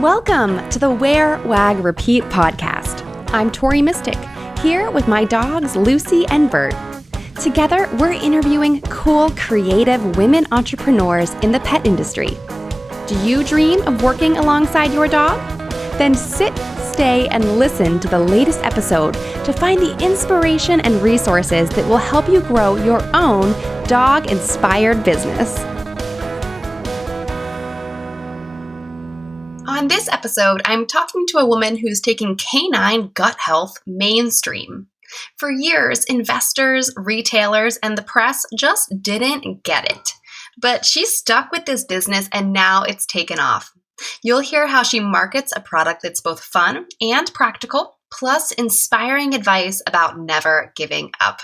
Welcome to the Wear Wag Repeat podcast. I'm Tori Mystic, here with my dogs Lucy and Bert. Together, we're interviewing cool, creative women entrepreneurs in the pet industry. Do you dream of working alongside your dog? Then sit, stay, and listen to the latest episode to find the inspiration and resources that will help you grow your own dog-inspired business. On this episode, I'm talking to a woman who's taking canine gut health mainstream. For years, investors, retailers, and the press just didn't get it. But she's stuck with this business and now it's taken off. You'll hear how she markets a product that's both fun and practical, plus inspiring advice about never giving up.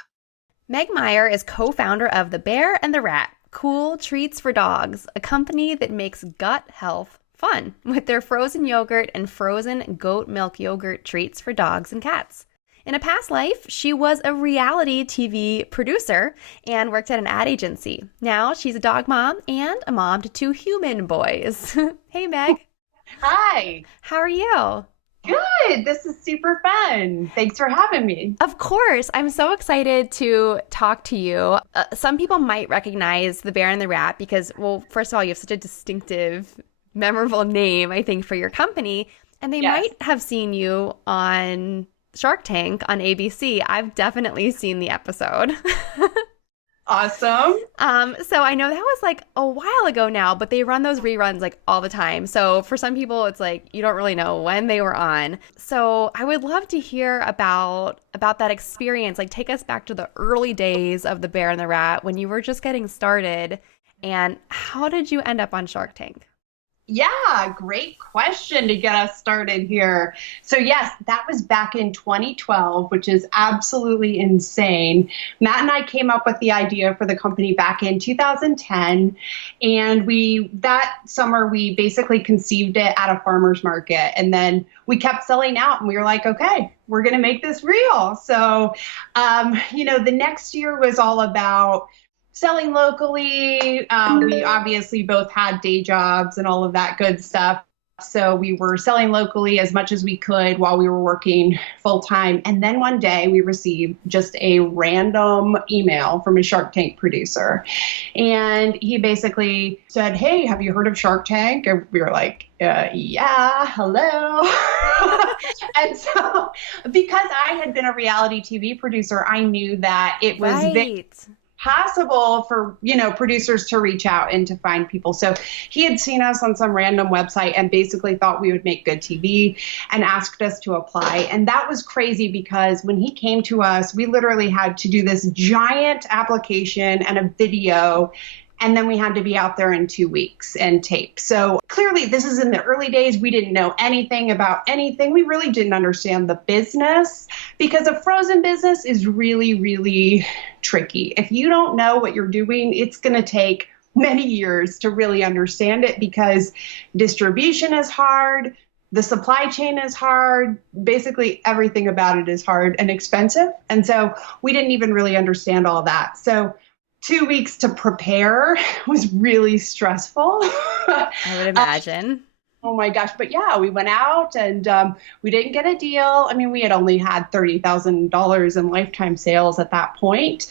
Meg Meyer is co-founder of The Bear and the Rat, Cool Treats for Dogs, a company that makes gut health fun with their frozen yogurt and frozen goat milk yogurt treats for dogs and cats. In a past life, she was a reality TV producer and worked at an ad agency. Now she's a dog mom and a mom to two human boys. Hey, Meg. Hi. How are you? Good. This is super fun. Thanks for having me. Of course. I'm so excited to talk to you. Some people might recognize The Bear and the Rat because, well, first of all, you have such a distinctive, memorable name, I think, for your company. And they might have seen you on Shark Tank on ABC. I've definitely seen the episode. Awesome. So I know that was like a while ago now, but they run those reruns like all the time. So for some people, it's like you don't really know when they were on. So I would love to hear about that experience. Like take us back to the early days of The Bear and the Rat when you were just getting started. And how did you end up on Shark Tank? Yeah, great question to get us started here. So yes, that was back in 2012, which is absolutely insane. Matt and I came up with the idea for the company back in 2010. And that summer, we basically conceived it at a farmer's market. And then we kept selling out and we were like, okay, we're going to make this real. So, the next year was all about selling locally. We obviously both had day jobs and all of that good stuff. So we were selling locally as much as we could while we were working full time. And then one day we received just a random email from a Shark Tank producer. And he basically said, hey, have you heard of Shark Tank? And we were like, yeah, hello. And so because I had been a reality TV producer, I knew that it was possible for, producers to reach out and to find people. So he had seen us on some random website and basically thought we would make good TV and asked us to apply. And that was crazy because when he came to us, we literally had to do this giant application and a video. And then we had to be out there in 2 weeks and tape. So clearly this is in the early days. We didn't know anything about anything. We really didn't understand the business because a frozen business is really, really tricky. If you don't know what you're doing, it's going to take many years to really understand it because distribution is hard. The supply chain is hard. Basically, everything about it is hard and expensive. And so we didn't even really understand all that. So 2 weeks to prepare was really stressful. I would imagine. Oh my gosh. But yeah, we went out and we didn't get a deal. I mean, we had only had $30,000 in lifetime sales at that point.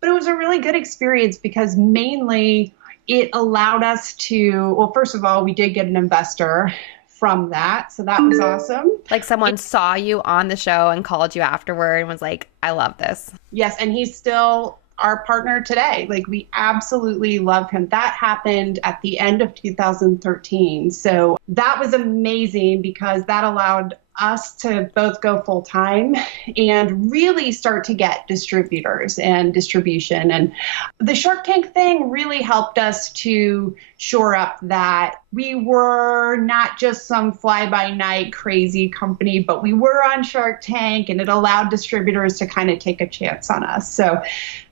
But it was a really good experience because mainly it allowed us to, well, first of all, we did get an investor from that. So that was awesome. Like someone saw you on the show and called you afterward and was like, I love this. Yes. And he's still our partner today. Like we absolutely love him. That happened at the end of 2013. So that was amazing because that allowed us to both go full time and really start to get distributors and distribution. And the Shark Tank thing really helped us to shore up that we were not just some fly-by-night crazy company, but we were on Shark Tank and it allowed distributors to kind of take a chance on us. So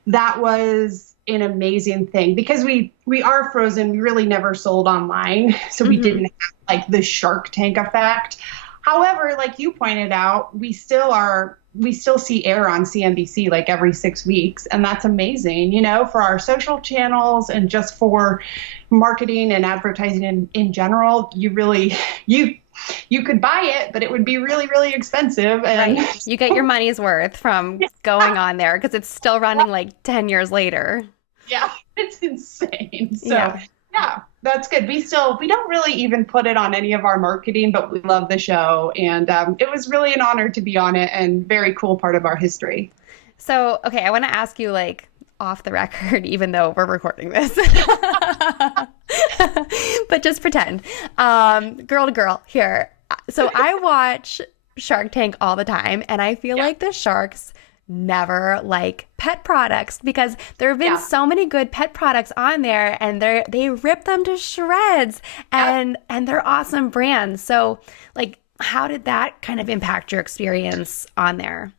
that was an amazing thing because we are frozen. We really never sold online. So we didn't have like the Shark Tank effect. However, like you pointed out, we still see air on CNBC like every 6 weeks. And that's amazing, for our social channels and just for marketing and advertising in general. You you could buy it, but it would be really, really expensive. And Right. You get your money's worth from going on there because it's still running like 10 years later. yeah, it's insane. So Yeah. yeah, that's good. We don't really even put it on any of our marketing, but we love the show. And it was really an honor to be on it and very cool part of our history. So, okay, I want to ask you like off the record, even though we're recording this, but just pretend. Girl to girl here. So I watch Shark Tank all the time, and I feel like the sharks never like pet products because there have been so many good pet products on there, and they rip them to shreds, and they're awesome brands. So, like, how did that kind of impact your experience on there?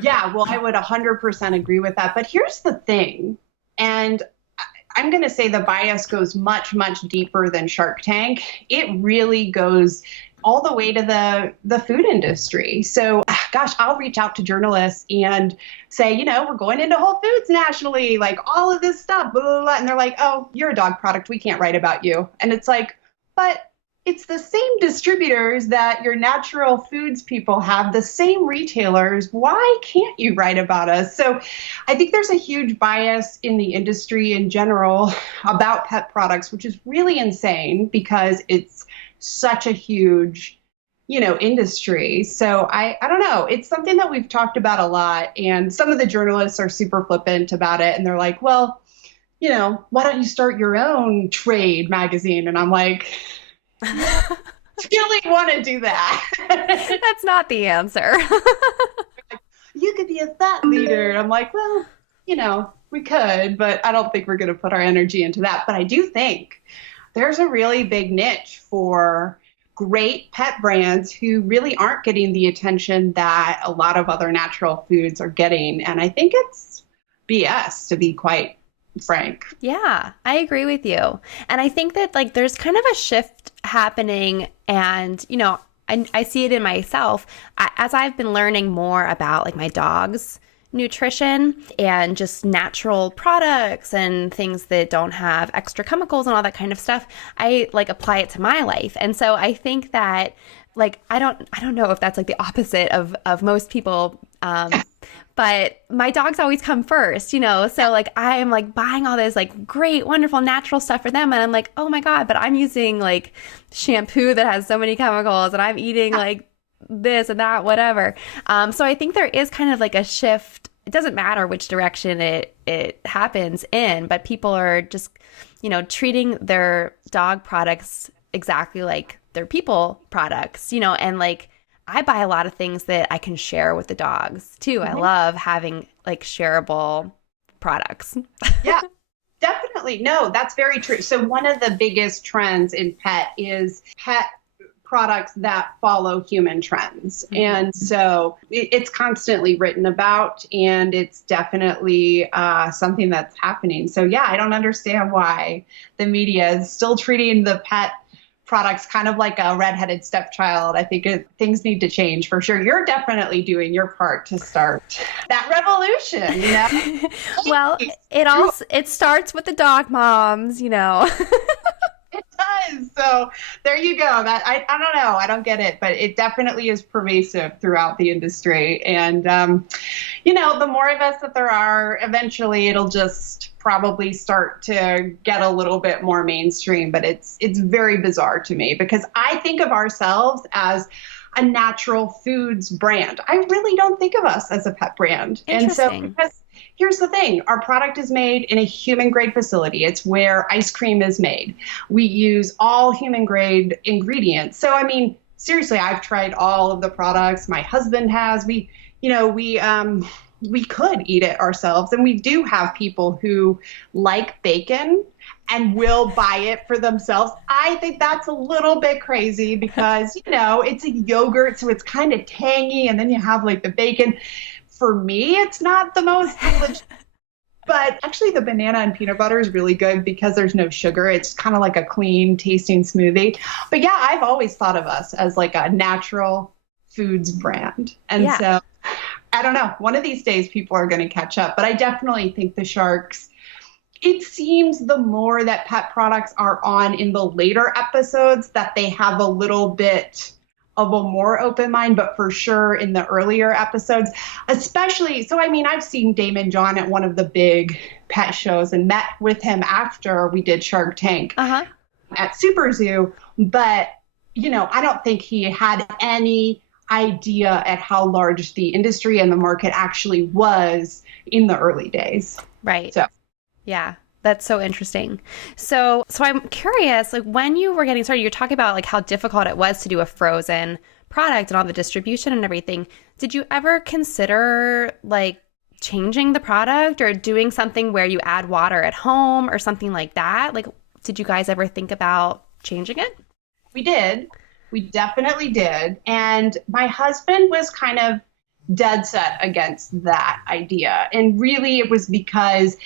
Yeah, well, I would 100% agree with that. But here's the thing, and I'm going to say the bias goes much, much deeper than Shark Tank. It really goes all the way to the food industry. So, gosh, I'll reach out to journalists and say, we're going into Whole Foods nationally, like all of this stuff, blah, blah, blah. And they're like, oh, you're a dog product. We can't write about you. And it's like, but it's the same distributors that your natural foods people have, the same retailers. Why can't you write about us? So I think there's a huge bias in the industry in general about pet products, which is really insane because it's such a huge, industry. So I don't know. It's something that we've talked about a lot. And some of the journalists are super flippant about it. And they're like, well, why don't you start your own trade magazine? And I'm like, really want to do that. That's not the answer. You could be a thought leader. I'm like, well, we could, but I don't think we're going to put our energy into that. But I do think there's a really big niche for great pet brands who really aren't getting the attention that a lot of other natural foods are getting. And I think it's BS, to be quite frank. Yeah, I agree with you. And I think that like there's kind of a shift happening, and I see it in myself as I've been learning more about like my dog's nutrition and just natural products and things that don't have extra chemicals and all that kind of stuff. I like apply it to my life. And so I think that like I don't know if that's like the opposite of most people, but my dogs always come first, so like I am like buying all this like great, wonderful natural stuff for them. And I'm like, oh my God, but I'm using like shampoo that has so many chemicals, and I'm eating like this and that, whatever. So I think there is kind of like a shift. It doesn't matter which direction it happens in, but people are just, treating their dog products exactly like their people products, and like I buy a lot of things that I can share with the dogs too. Mm-hmm. I love having like shareable products. Yeah, definitely. No, that's very true. So one of the biggest trends in pet is pet products that follow human trends. Mm-hmm. And so it's constantly written about, and it's definitely something that's happening. So yeah, I don't understand why the media is still treating the pet products kind of like a redheaded stepchild. I think things need to change for sure. You're definitely doing your part to start that revolution. Well, it starts with the dog moms, It does. So there you go. That I don't know. I don't get it, but it definitely is pervasive throughout the industry. And, the more of us that there are, eventually it'll just probably start to get a little bit more mainstream. But it's very bizarre to me because I think of ourselves as a natural foods brand. I really don't think of us as a pet brand. And so because here's the thing, our product is made in a human grade facility. It's where ice cream is made. We use all human grade ingredients. So, I mean, seriously, I've tried all of the products. My husband has. We could eat it ourselves. And we do have people who like bacon and will buy it for themselves. I think that's a little bit crazy because, it's a yogurt, so it's kind of tangy. And then you have like the bacon. For me, it's not the most delicious. But actually, the banana and peanut butter is really good because there's no sugar. It's kind of like a clean tasting smoothie. But yeah, I've always thought of us as like a natural foods brand. And so I don't know. One of these days, people are going to catch up. But I definitely think the sharks, it seems the more that pet products are on in the later episodes that they have a little bit of a more open mind, but for sure in the earlier episodes, especially. So, I mean, I've seen Damon John at one of the big pet shows and met with him after we did Shark Tank at Super Zoo. But, I don't think he had any idea at how large the industry and the market actually was in the early days. Right. So, yeah. That's so interesting. So I'm curious, like when you were getting started, you're talking about like how difficult it was to do a frozen product and all the distribution and everything. Did you ever consider like changing the product or doing something where you add water at home or something like that? Like, did you guys ever think about changing it? We did. We definitely did. And my husband was kind of dead set against that idea. And really it was because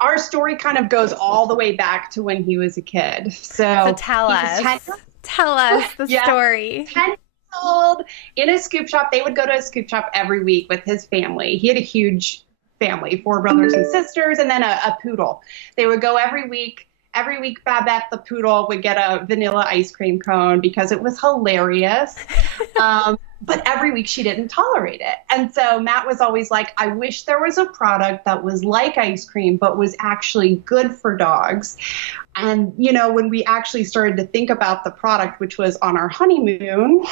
our story kind of goes all the way back to when he was a kid. So tell us the story. 10 years old in a scoop shop. They would go to a scoop shop every week with his family. He had a huge family, 4 brothers and sisters, and then a poodle. They would go every week. Every week, Babette, the poodle, would get a vanilla ice cream cone because it was hilarious. But every week she didn't tolerate it. And so Matt was always like, I wish there was a product that was like ice cream, but was actually good for dogs. And, when we actually started to think about the product, which was on our honeymoon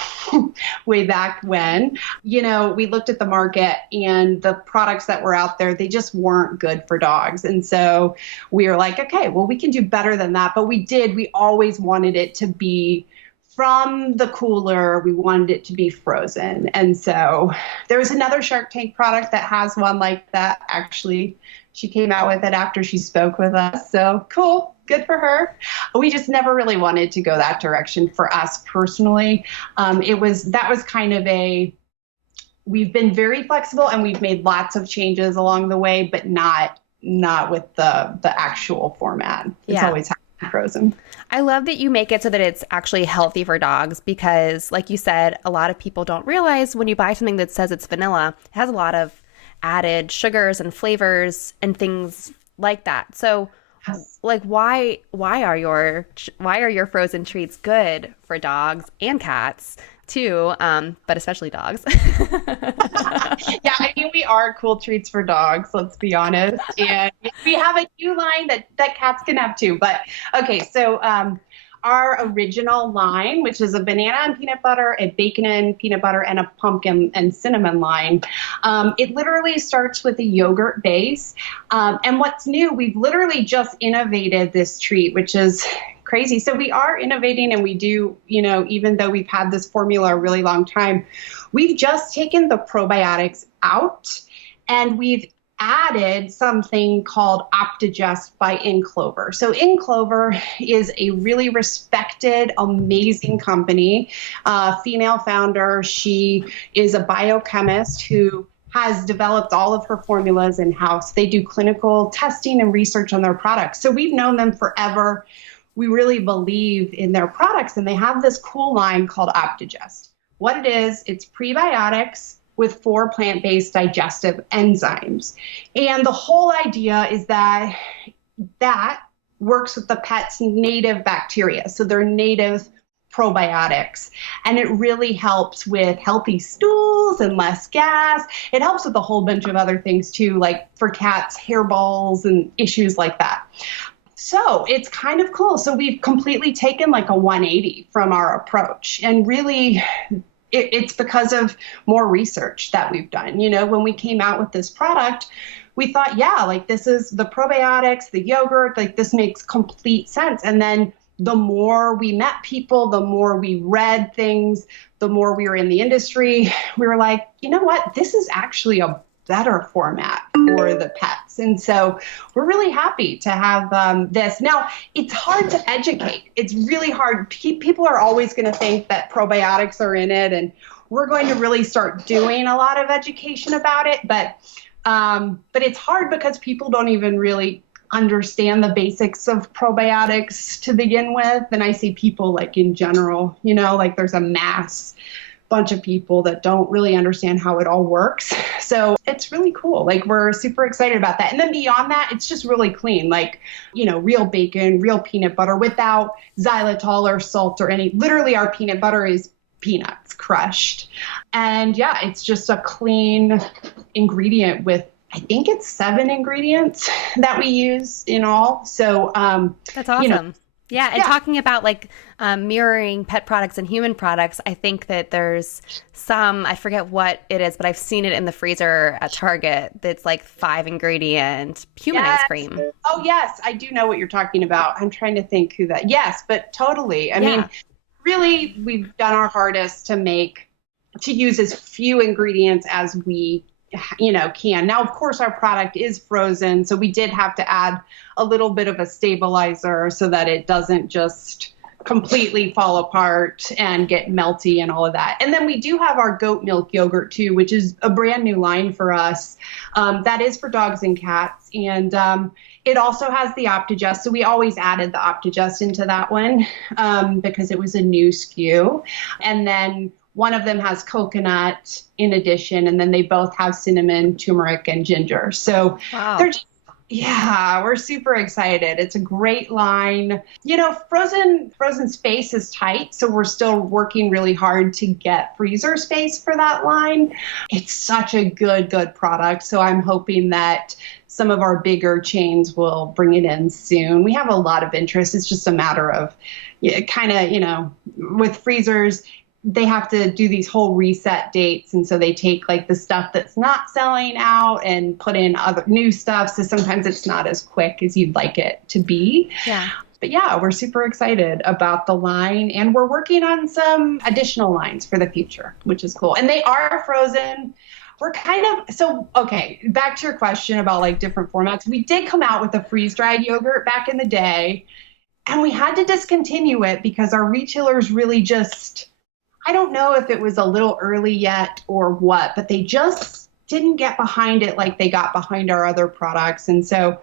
way back when, we looked at the market and the products that were out there, they just weren't good for dogs. And so we were like, okay, well, we can do better than that. But we always wanted it to be from the cooler. We wanted it to be frozen. And so there was another Shark Tank product that has one like that. Actually, she came out with it after she spoke with us. So cool. Good for her. We just never really wanted to go that direction for us personally. That was kind of we've been very flexible and we've made lots of changes along the way, but not with the actual format. It's always frozen. I love that you make it so that it's actually healthy for dogs because, like you said, a lot of people don't realize when you buy something that says it's vanilla, it has a lot of added sugars and flavors and things like that. So, like, why are your frozen treats good for dogs and cats too? But especially dogs. Yeah, I mean, we are cool treats for dogs, let's be honest. And we have a new line that cats can have too. But okay, so our original line, which is a banana and peanut butter, a bacon and peanut butter, and a pumpkin and cinnamon line, it literally starts with a yogurt base. And what's new, we've literally just innovated this treat, which is crazy. So we are innovating and we do, even though we've had this formula a really long time, we've just taken the probiotics out and we've added something called Optigest by In Clover. So In Clover is a really respected, amazing company, female founder. She is a biochemist who has developed all of her formulas in-house. They do clinical testing and research on their products. So we've known them forever. We really believe in their products, and they have this cool line called Optigest. What it is, it's prebiotics with 4 plant-based digestive enzymes. And the whole idea is that works with the pet's native bacteria. So they're native probiotics. And it really helps with healthy stools and less gas. It helps with a whole bunch of other things too, like for cats, hairballs and issues like that. So it's kind of cool. So we've completely taken like a 180 from our approach. And really, it's because of more research that we've done. When we came out with this product, we thought, this is the probiotics, the yogurt, this makes complete sense. And then the more we met people, the more we read things, the more we were in the industry, we were like, you know what, this is actually a better format for the pets. And so we're really happy to have this. Now, it's hard to educate. It's really hard. People are always going to think that probiotics are in it, and we're going to really start doing a lot of education about it. But it's hard because people don't even really understand the basics of probiotics to begin with. And I see people in general, there's a mass bunch of people that don't really understand how it all works. So it's really cool. We're super excited about that. And then beyond that, it's just really clean, real bacon, real peanut butter without xylitol or salt or literally our peanut butter is peanuts crushed. And yeah, it's just a clean ingredient with, I think it's 7 ingredients that we use in all. So, that's awesome. Yeah, and talking about like mirroring pet products and human products, I think that there's some, I forget what it is, but I've seen it in the freezer at Target that's like 5 ingredient human ice cream. Oh, yes, I do know what you're talking about. I'm trying to think who that, yes, but totally. I mean, really, we've done our hardest to use as few ingredients as we can. Now, of course, our product is frozen, so we did have to add a little bit of a stabilizer so that it doesn't just completely fall apart and get melty and all of that. And then we do have our goat milk yogurt too, which is a brand new line for us. That is for dogs and cats. And it also has the Optigest. So we always added the Optigest into that one because it was a new SKU. And then one of them has coconut in addition, and then they both have cinnamon, turmeric, and ginger. So they're just, we're super excited. It's a great line. Frozen space is tight, so we're still working really hard to get freezer space for that line. It's such a good product. So I'm hoping that some of our bigger chains will bring it in soon. We have a lot of interest. It's just a matter of with freezers, they have to do these whole reset dates. And so they take like the stuff that's not selling out and put in other new stuff. So sometimes it's not as quick as you'd like it to be. Yeah. But yeah, we're super excited about the line, and we're working on some additional lines for the future, which is cool. And they are frozen. We're okay, back to your question about like different formats. We did come out with a freeze-dried yogurt back in the day, and we had to discontinue it because our retailers really just, I don't know if it was a little early yet or what, but they just didn't get behind it like they got behind our other products. And so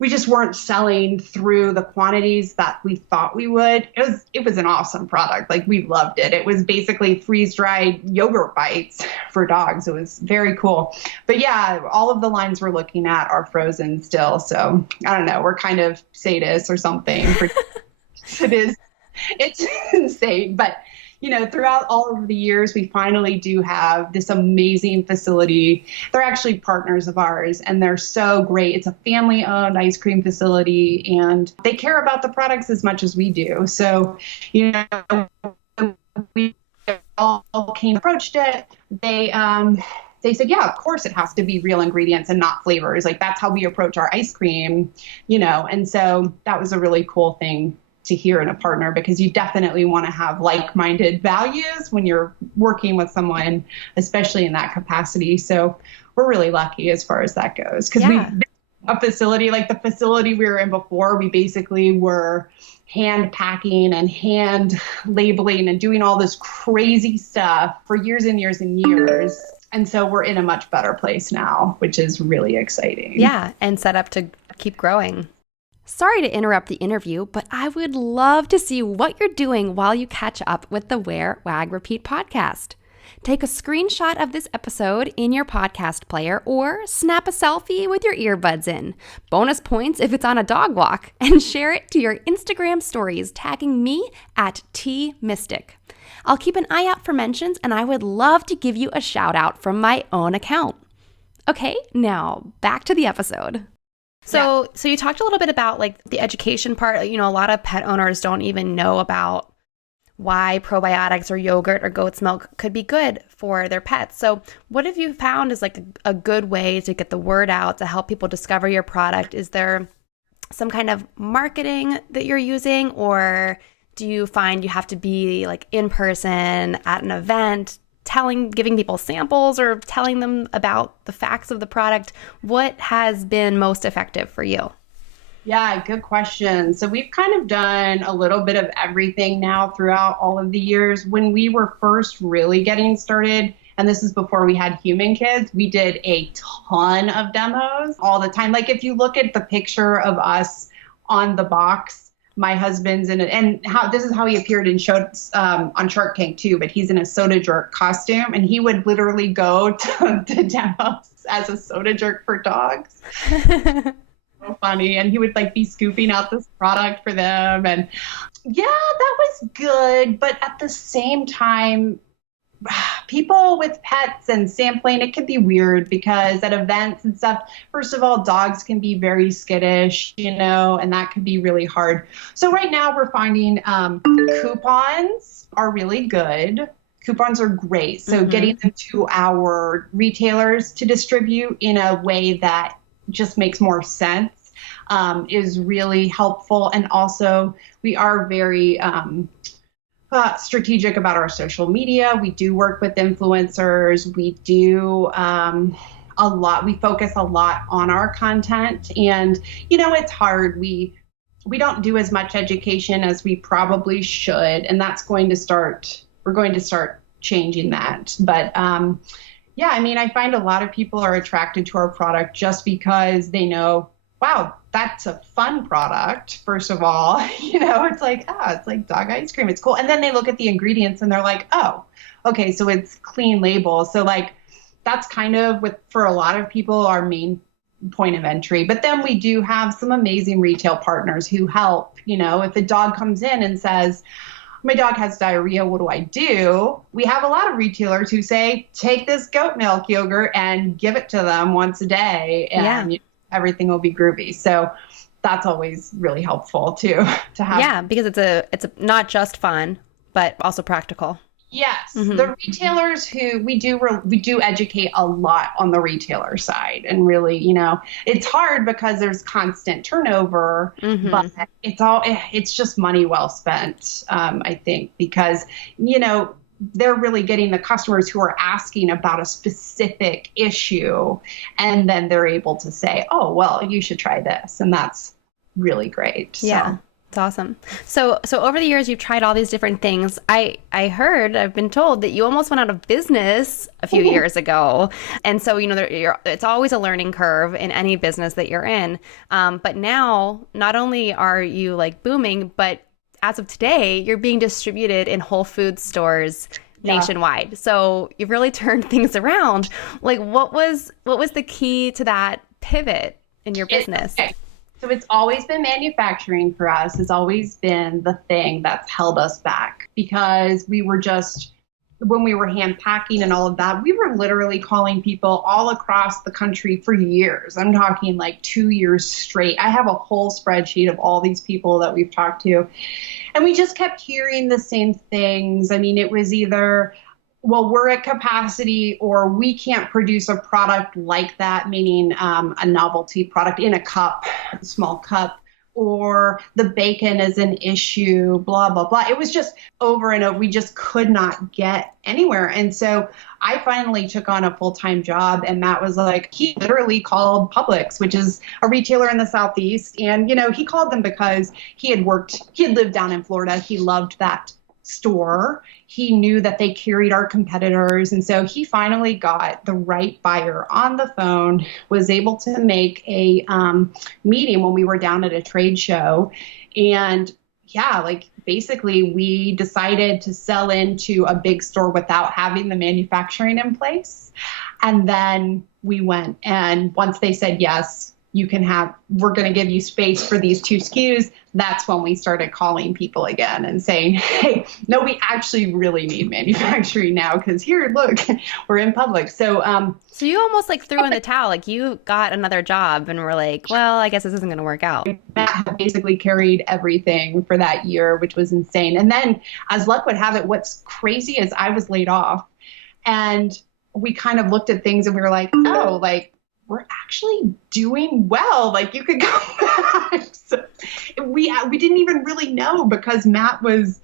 we just weren't selling through the quantities that we thought we would. It was an awesome product. Like, we loved it. It was basically freeze-dried yogurt bites for dogs. It was very cool. But yeah, all of the lines we're looking at are frozen still. So I don't know, we're kind of sadists or something. It's insane. But throughout all of the years, we finally do have this amazing facility. They're actually partners of ours, and they're so great. It's a family-owned ice cream facility, and they care about the products as much as we do. So, we all approached it. They said, yeah, of course it has to be real ingredients and not flavors. Like, that's how we approach our ice cream, and so that was a really cool thing to hear in a partner, because you definitely want to have like-minded values when you're working with someone, especially in that capacity. So we're really lucky as far as that goes, because a facility like the facility we were in before, we basically were hand packing and hand labeling and doing all this crazy stuff for years and years and years. And so we're in a much better place now, which is really exciting. Yeah, and set up to keep growing. Sorry to interrupt the interview, but I would love to see what you're doing while you catch up with the Wear Wag Repeat podcast. Take a screenshot of this episode in your podcast player, or snap a selfie with your earbuds in. Bonus points if it's on a dog walk, and share it to your Instagram stories, tagging me at @TMystic. I'll keep an eye out for mentions, and I would love to give you a shout out from my own account. Okay, now back to the episode. So you talked a little bit about like the education part. A lot of pet owners don't even know about why probiotics or yogurt or goat's milk could be good for their pets. So what have you found is like a good way to get the word out to help people discover your product? Is there some kind of marketing that you're using, or do you find you have to be like in person at an event, giving people samples or telling them about the facts of the product? What has been most effective for you? Yeah, good question. So we've kind of done a little bit of everything now throughout all of the years. When we were first really getting started, and this is before we had human kids, we did a ton of demos all the time. Like, if you look at the picture of us on the box, my husband's in it, and this is how he appeared in shows on Shark Tank too, but he's in a soda jerk costume, and he would literally go to demos as a soda jerk for dogs. So funny. And he would like be scooping out this product for them. And Yeah, that was good. But at the same time, people with pets and sampling, it can be weird because at events and stuff, first of all, dogs can be very skittish, and that can be really hard. So right now we're finding coupons are really good. Coupons are great. So getting them to our retailers to distribute in a way that just makes more sense is really helpful. And also we are very strategic about our social media. We do work with influencers. We do a lot. We focus a lot on our content, and it's hard. We don't do as much education as we probably should, and that's going to start. We're going to start changing that. But yeah, I mean, I find a lot of people are attracted to our product just because they know, wow, that's a fun product, first of all. It's like, it's like dog ice cream. It's cool. And then they look at the ingredients and they're like, oh, okay, so it's clean label. So like, that's kind of for a lot of people, our main point of entry. But then we do have some amazing retail partners who help. If a dog comes in and says, my dog has diarrhea, what do I do? We have a lot of retailers who say, take this goat milk yogurt and give it to them once a day. And everything will be groovy. So that's always really helpful too, to have. Yeah, because it's not just fun, but also practical. Yes. The retailers who we do educate a lot on the retailer side, and really, it's hard because there's constant turnover, but it's just money well spent, I think, because, they're really getting the customers who are asking about a specific issue, and then they're able to say, oh, well, you should try this. And that's really great. Yeah. It's awesome. So over the years, you've tried all these different things. I've been told that you almost went out of business a few years ago. And so, it's always a learning curve in any business that you're in. But now, not only are you like booming, but as of today, you're being distributed in Whole Foods stores nationwide. So you've really turned things around. Like, what was the key to that pivot in your business? So it's always been manufacturing for us. Has always been the thing that's held us back, because when we were hand packing and all of that, we were literally calling people all across the country for years. I'm talking like 2 years straight. I have a whole spreadsheet of all these people that we've talked to. And we just kept hearing the same things. I mean, it was either, well, we're at capacity, or we can't produce a product like that, meaning a novelty product in a cup, a small cup, or the bacon is an issue, blah, blah, blah. It was just over and over. We just could not get anywhere. And so I finally took on a full-time job, and Matt was like, he literally called Publix, which is a retailer in the Southeast. And, he called them because he had lived down in Florida. He loved that store. He knew that they carried our competitors. And so he finally got the right buyer on the phone, was able to make a meeting when we were down at a trade show. And basically we decided to sell into a big store without having the manufacturing in place. And then we went, and once they said, yes, we're going to give you space for these 2 SKUs. That's when we started calling people again and saying, hey, no, we actually really need manufacturing now, because here, look, we're in Publix. So you almost like threw in the towel, like you got another job and were like, well, I guess this isn't going to work out. Matt basically carried everything for that year, which was insane. And then, as luck would have it, what's crazy is I was laid off, and we kind of looked at things and we were like, oh, like, we're actually doing well. Like, you could go back. So we didn't even really know, because Matt was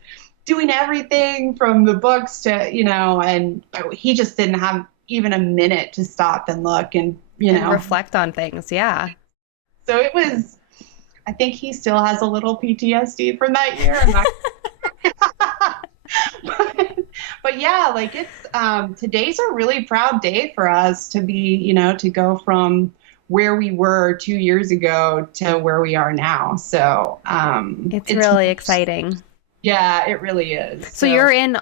doing everything from the books to, and he just didn't have even a minute to stop and look and reflect on things. Yeah. So it was, I think he still has a little PTSD from that year. But yeah, like today's a really proud day for us to be, to go from where we were 2 years ago to where we are now. So it's really exciting. Yeah, it really is. So you're going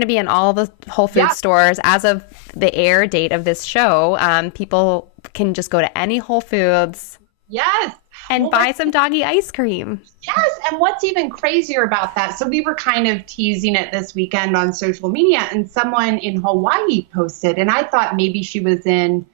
to be in all the Whole Foods stores as of the air date of this show. People can just go to any Whole Foods. Yes. And buy some doggy ice cream. Yes. And what's even crazier about that? So we were kind of teasing it this weekend on social media, and someone in Hawaii posted, and I thought maybe she was in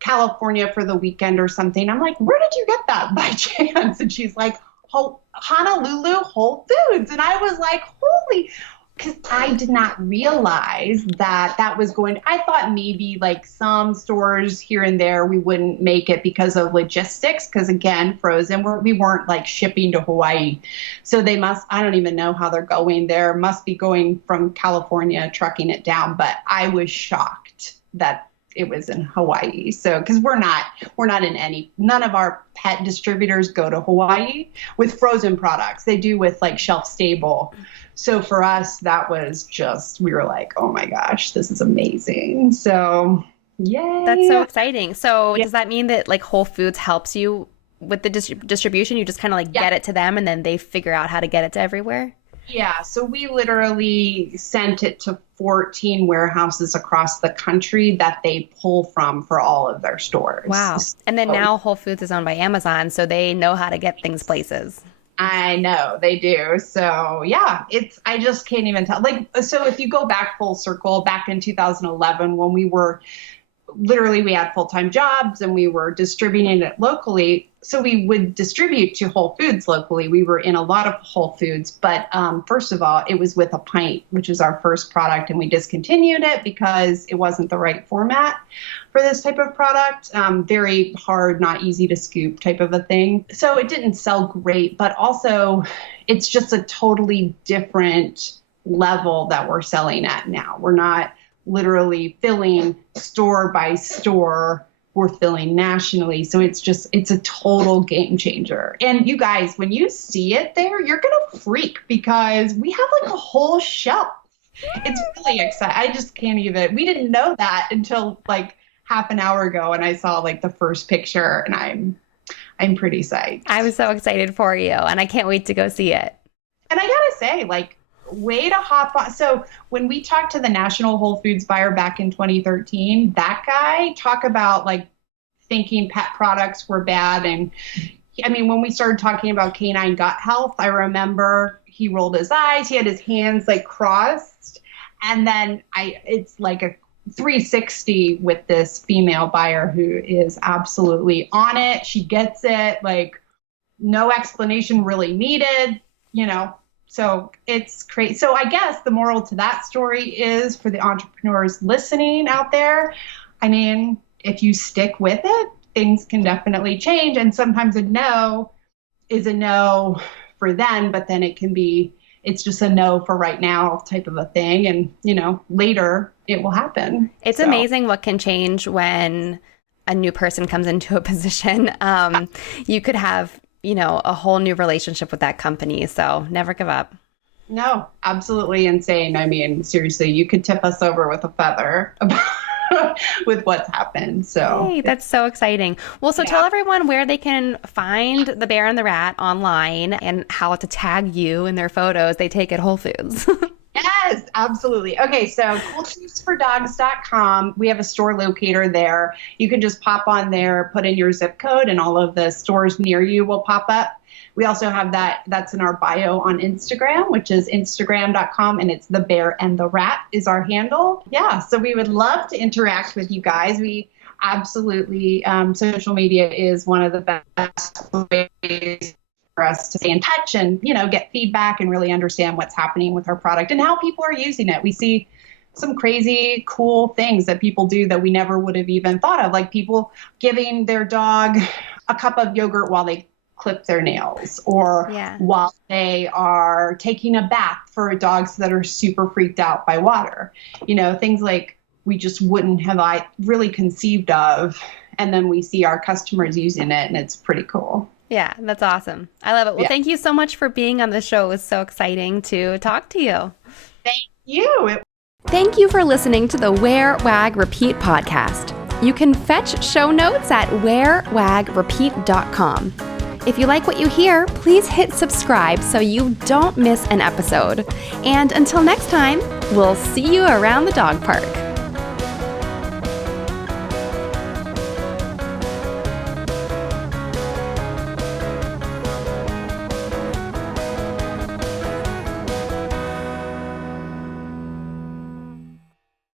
California for the weekend or something. I'm like, where did you get that by chance? And she's like, Honolulu Whole Foods. And I was like, holy, because I did not realize that was I thought maybe like some stores here and there, we wouldn't make it because of logistics. Because again, frozen, we weren't like shipping to Hawaii. So they I don't even know how they're going there. Must be going from California, trucking it down. But I was shocked that it was in Hawaii. So, because we're not none of our pet distributors go to Hawaii with frozen products. They do with like shelf stable. So for us, that was we were like, oh my gosh, this is amazing. So, yay. That's so exciting. So does that mean that like Whole Foods helps you with the distribution? You just kind of like get it to them and then they figure out how to get it to everywhere? Yeah. So we literally sent it to 14 warehouses across the country that they pull from for all of their stores. Wow. And then now Whole Foods is owned by Amazon, so they know how to get things places. I know they do. So yeah, I just can't even tell. Like, so if you go back full circle, back in 2011, when we had full-time jobs and we were distributing it locally. So we would distribute to Whole Foods locally. We were in a lot of Whole Foods, but first of all, it was with a pint, which is our first product, and we discontinued it because it wasn't the right format for this type of product. Very hard, not easy to scoop type of a thing. So it didn't sell great, but also it's just a totally different level that we're selling at now. We're not literally filling store by store, we're filling nationally. So it's a total game changer. And you guys, when you see it there, you're going to freak because we have like a whole shelf. It's really exciting. I just can't even, we didn't know that until like half an hour ago. And I saw like the first picture and I'm pretty psyched. I was so excited for you and I can't wait to go see it. And I gotta say, like, way to hop on. So when we talked to the national Whole Foods buyer back in 2013, that guy talk about like thinking pet products were bad. And I mean, when we started talking about canine gut health, I remember he rolled his eyes, he had his hands like crossed. And then it's like a 360 with this female buyer who is absolutely on it. She gets it, like no explanation really needed, So it's crazy. So I guess the moral to that story is for the entrepreneurs listening out there, I mean, if you stick with it, things can definitely change. And sometimes a no is a no for then, but then it's just a no for right now type of a thing. And, later it will happen. It's amazing what can change when a new person comes into a position. You could have a whole new relationship with that company. So never give up. No, absolutely insane. I mean, seriously, you could tip us over with a feather with what's happened. So hey, that's so exciting. Well, so tell everyone where they can find the Bear and the Rat online and how to tag you in their photos they take at Whole Foods. Yes, absolutely. Okay, so cooltreatsfordogs.com. We have a store locator there. You can just pop on there, put in your zip code, and all of the stores near you will pop up. We also have that's in our bio on Instagram, which is instagram.com, and it's the Bear and the Rat is our handle. Yeah, so we would love to interact with you guys. We absolutely, social media is one of the best ways for us to stay in touch and, get feedback and really understand what's happening with our product and how people are using it. We see some crazy, cool things that people do that we never would have even thought of, like people giving their dog a cup of yogurt while they clip their nails or while they are taking a bath for dogs that are super freaked out by water. Things like we just wouldn't have really conceived of. And then we see our customers using it and it's pretty cool. Yeah, that's awesome. I love it. Well, thank you so much for being on the show. It was so exciting to talk to you. Thank you. Thank you for listening to the Wear Wag Repeat podcast. You can fetch show notes at wearwagrepeat.com. If you like what you hear, please hit subscribe so you don't miss an episode. And until next time, we'll see you around the dog park.